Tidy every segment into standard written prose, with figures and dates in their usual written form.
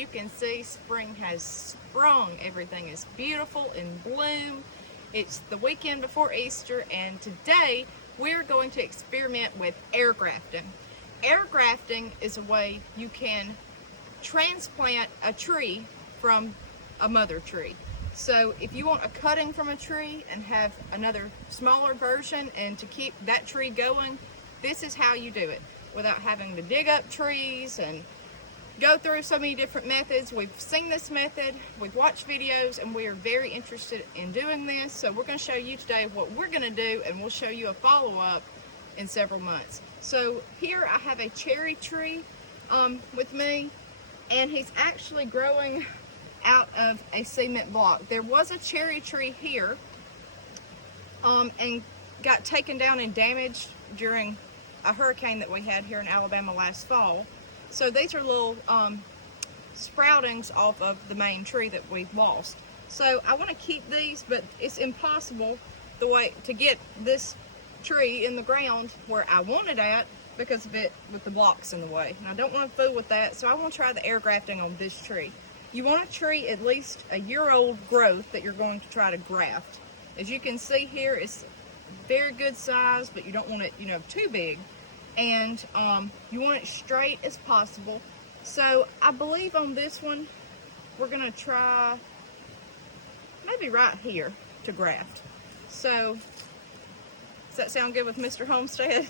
you can see, spring has sprung. Everything is beautiful in bloom. It's the weekend before Easter, and today we're going to experiment with air grafting. Air grafting is a way you can transplant a tree from a mother tree. So if you want a cutting from a tree and have another smaller version and to keep that tree going, this is how you do it without having to dig up trees and go through so many different methods. We've seen this method, we've watched videos, and we are very interested in doing this. So we're going to show you today what we're going to do, and we'll show you a follow-up in several months. So here I have a cherry tree with me, and he's actually growing out of a cement block. There was a cherry tree here and got taken down and damaged during a hurricane that we had here in Alabama last fall. So these are little sproutings off of the main tree that we've lost. So I want to keep these, but it's impossible the way to get this tree in the ground where I want it at because of it with the blocks in the way. And I don't want to fool with that, so I want to try the air grafting on this tree. You want a tree at least a year-old growth that you're going to try to graft. As you can see here, it's very good size, but you don't want it, too big. And you want it straight as possible. So I believe on this one, we're gonna try maybe right here to graft. So, does that sound good with Mr. Homestead?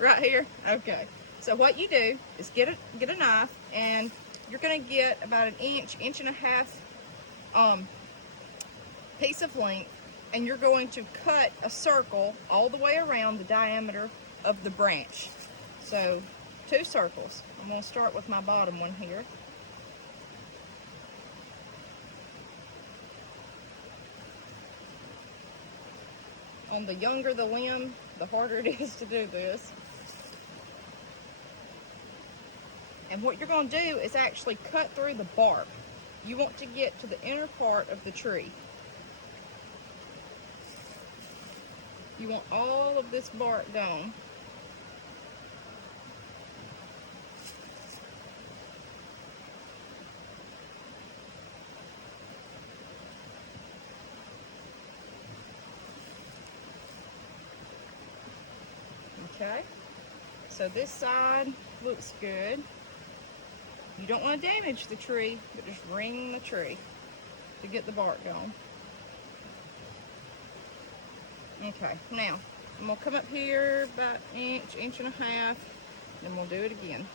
Right here? Okay. So what you do is get a knife, and you're gonna get about an inch and a half piece of length, and you're going to cut a circle all the way around the diameter of the branch. So 2 circles. I'm going to start with my bottom one here. On the younger the limb, the harder it is to do this. And what you're going to do is actually cut through the bark. You want to get to the inner part of the tree. You want all of this bark gone. Okay, so this side looks good. You don't want to damage the tree, but just wring the tree to get the bark gone. Okay, now I'm going to come up here about an inch and a half, and we'll do it again.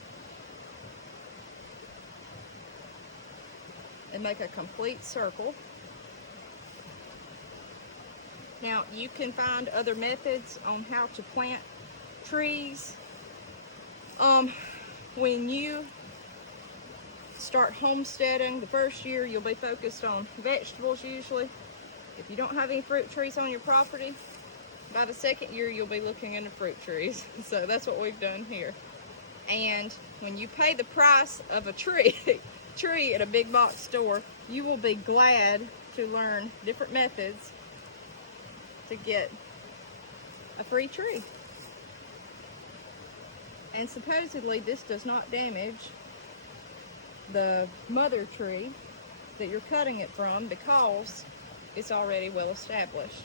And make a complete circle. Now, you can find other methods on how to plant trees. When you start homesteading, the first year you'll be focused on vegetables usually. If you don't have any fruit trees on your property, by the second year you'll be looking into fruit trees. So that's what we've done here. And when you pay the price of a tree at a big box store, you will be glad to learn different methods to get a free tree. And supposedly this does not damage the mother tree that you're cutting it from because it's already well established.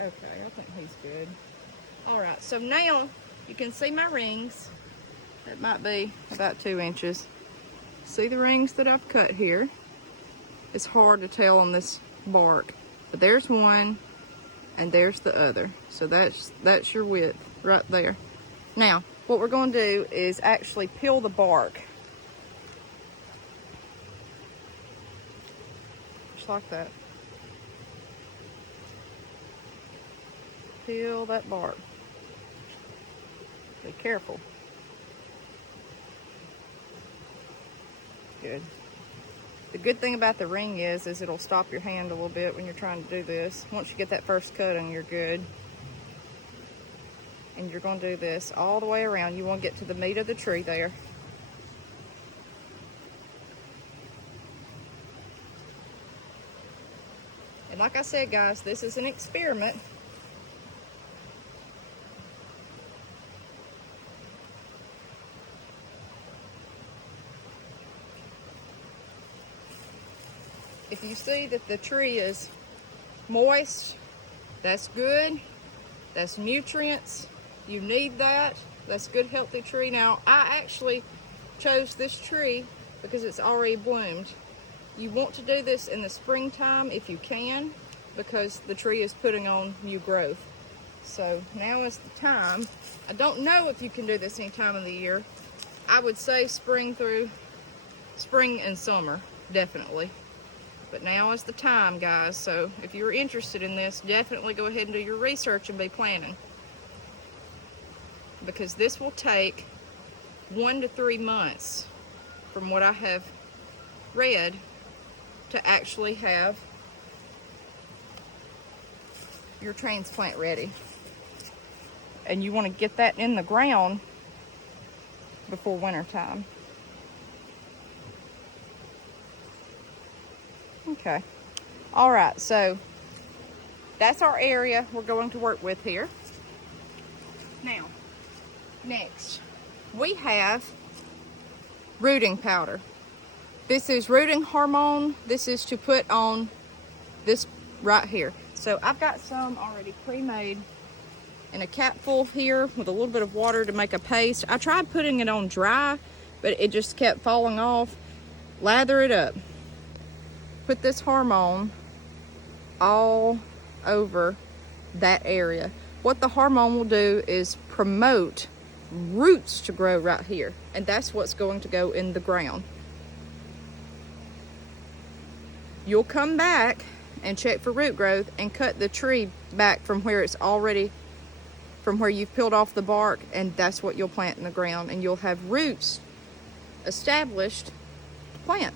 Okay, I think he's good. Alright, so now you can see my rings. That might be about 2 inches. See the rings that I've cut here? It's hard to tell on this bark, but there's one and there's the other. So that's your width right there. Now, what we're going to do is actually peel the bark. Just like that. Peel that bark. Be careful. Good. The good thing about the ring is it'll stop your hand a little bit when you're trying to do this. Once you get that first cutting, you're good. And you're going to do this all the way around. You want to get to the meat of the tree there. And like I said, guys, this is an experiment. if you see that the tree is moist, that's good. That's nutrients. You need that. That's good, healthy tree. Now, I actually chose this tree because it's already bloomed. You want to do this in the springtime if you can, because the tree is putting on new growth. So now is the time. I don't know if you can do this any time of the year. I would say spring and summer, definitely. But now is the time, guys. So if you're interested in this, definitely go ahead and do your research and be planning. Because this will take 1 to 3 months, from what I have read, to actually have your transplant ready. And you want to get that in the ground before winter time. Okay. All right, so that's our area we're going to work with here. Now, next, we have rooting powder. This is rooting hormone. This is to put on this right here. So I've got some already pre-made in a cap full here with a little bit of water to make a paste. I tried putting it on dry, but it just kept falling off. Lather it up. Put this hormone all over that area. What the hormone will do is promote roots to grow right here, and that's what's going to go in the ground. You'll come back and check for root growth and cut the tree back from where it's already, from where you've peeled off the bark, and that's what you'll plant in the ground, and you'll have roots established to plant.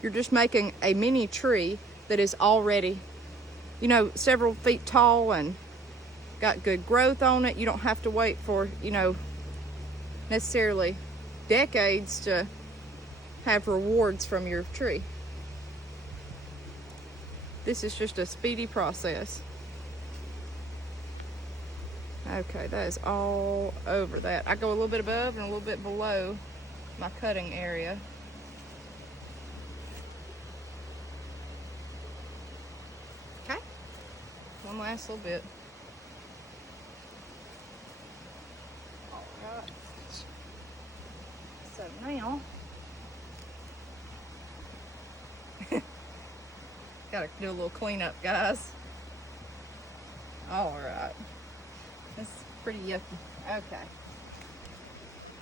You're just making a mini tree that is already, you know, several feet tall and got good growth on it. You don't have to wait for, you know, necessarily decades to have rewards from your tree. This is just a speedy process. Okay, that is all over that. I go a little bit above and a little bit below my cutting area. Okay, one last little bit. All right. So now, gotta do a little cleanup, guys. All right. That's pretty yucky. Okay.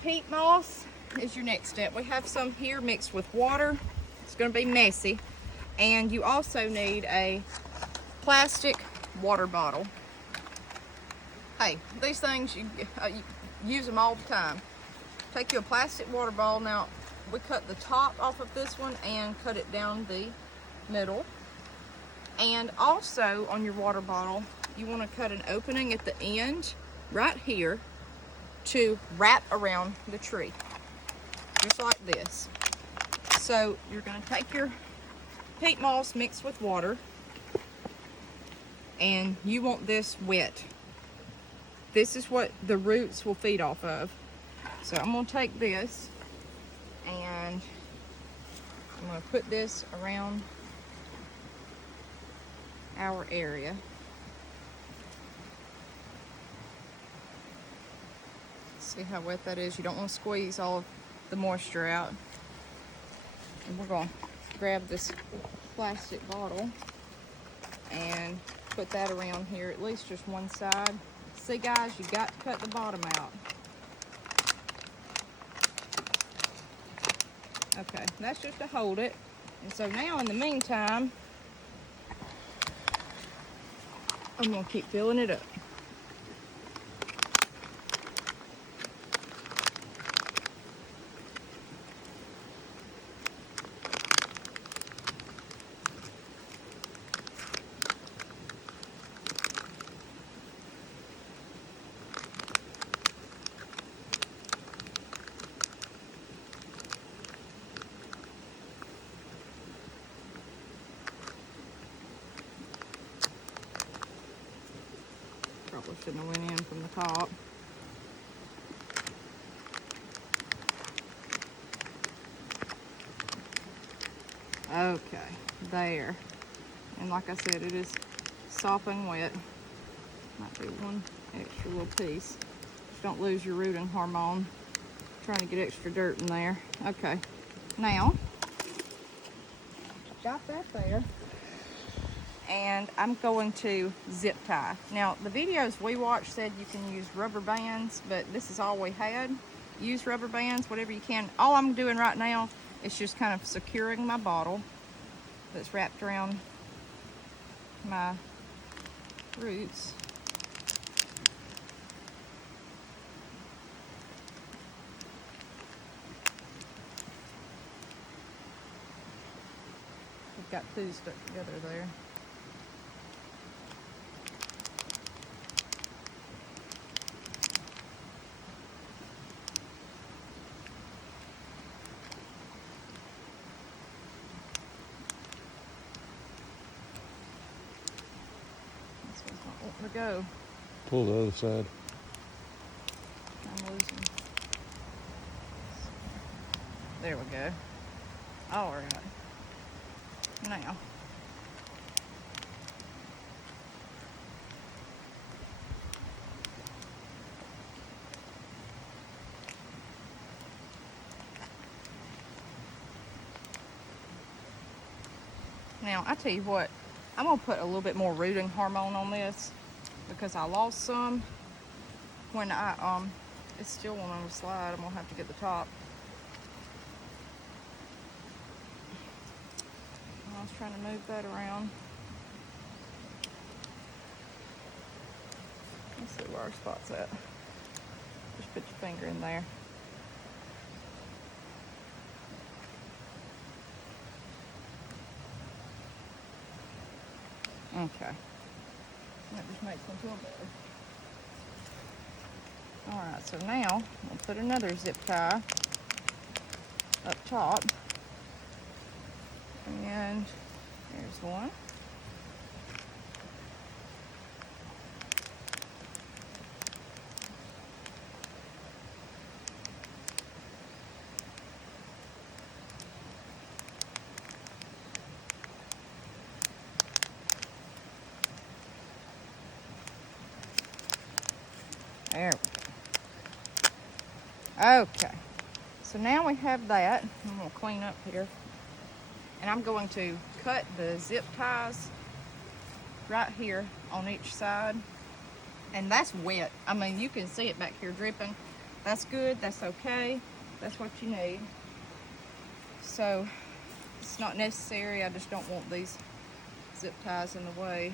Peat moss is your next step. We have some here mixed with water. It's going to be messy. And you also need a plastic water bottle. Hey, these things, you use them all the time. Take you a plastic water bottle. Now, we cut the top off of this one and cut it down the middle. And also on your water bottle, you want to cut an opening at the end right here to wrap around the tree, just like this. So you're going to take your peat moss mixed with water, and you want this wet. This is what the roots will feed off of. So I'm going to take this and I'm going to put this around our area. See how wet that is? You don't want to squeeze all of the moisture out. And we're going to grab this plastic bottle and put that around here, at least just one side. See, guys, you got to cut the bottom out. Okay, that's just to hold it. And so now, in the meantime, I'm going to keep filling it up. Probably shouldn't have went in from the top. Okay, there. And like I said, it is sopping wet. Might be one extra little piece. Just don't lose your rooting hormone trying to get extra dirt in there. Okay, now I've got that there, and I'm going to zip tie. Now the videos we watched said you can use rubber bands, but this is all we had. Use rubber bands, whatever you can. All I'm doing right now is just kind of securing my bottle that's wrapped around my roots. We've got two stuck together there. This one's not wanting to go. Pull the other side. I'm losing. There we go. All right. Now, I tell you what, I'm gonna put a little bit more rooting hormone on this because I lost some when it's still one on the slide. I'm gonna have to get the top. I was trying to move that around. Let's see where our spot's at. Just put your finger in there. Okay. That just makes me feel better. Alright, so now we'll put another zip tie up top. And there's one. There we go. Okay, so now we have that. I'm going to clean up here. And I'm going to cut the zip ties right here on each side. And that's wet. I mean, you can see it back here dripping. That's good, that's okay. That's what you need. So, it's not necessary. I just don't want these zip ties in the way.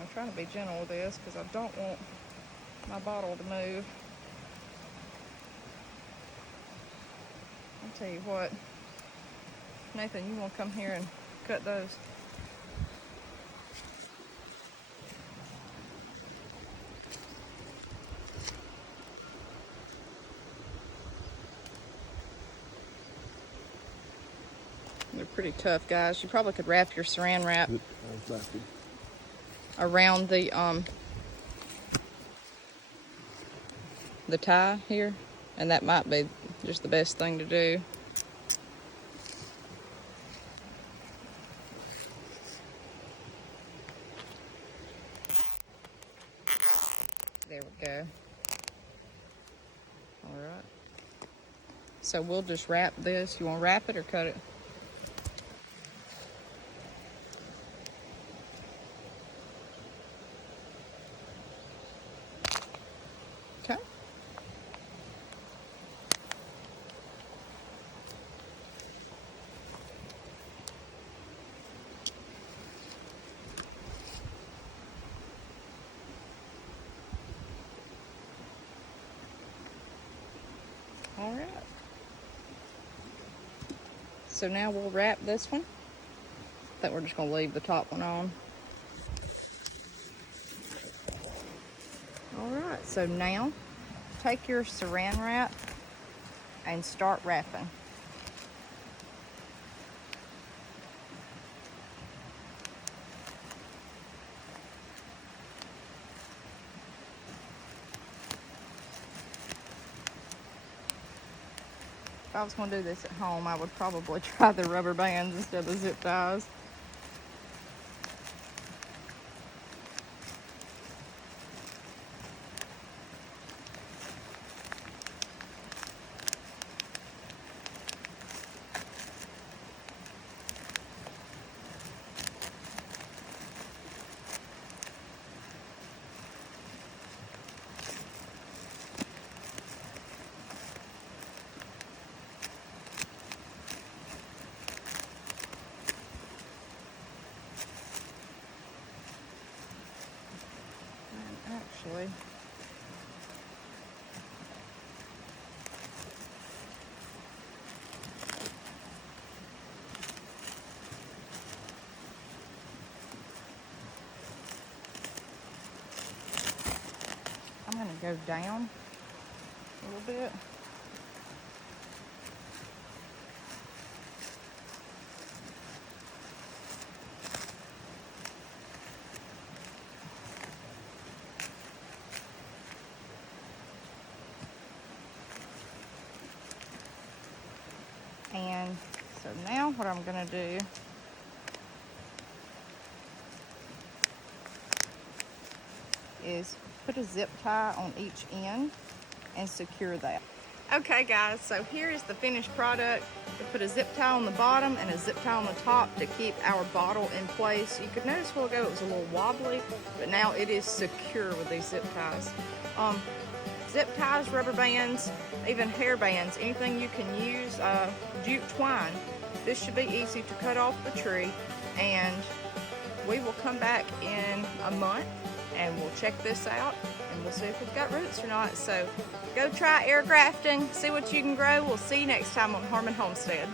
I'm trying to be gentle with this because I don't want my bottle to move. I'll tell you what, Nathan, you want to come here and cut those? They're pretty tough, guys. You probably could wrap your saran wrap around the tie here, and that might be just the best thing to do. There we go. All right. So we'll just wrap this. You want to wrap it or cut it? Okay. All right. So now we'll wrap this one. I think we're just going to leave the top one on. All right, so now take your saran wrap and start wrapping. If I was going to do this at home, I would probably try the rubber bands instead of the zip ties. Actually, I'm going to go down a little bit. And so now what I'm going to do is put a zip tie on each end and secure that. Okay guys, so here is the finished product. We put a zip tie on the bottom and a zip tie on the top to keep our bottle in place. You could notice a while ago it was a little wobbly, but now it is secure with these zip ties. Zip ties, rubber bands, even hair bands, anything you can use, jute twine. This should be easy to cut off the tree, and we will come back in a month and we'll check this out and we'll see if we've got roots or not. So go try air grafting, see what you can grow. We'll see you next time on Harmon Homestead.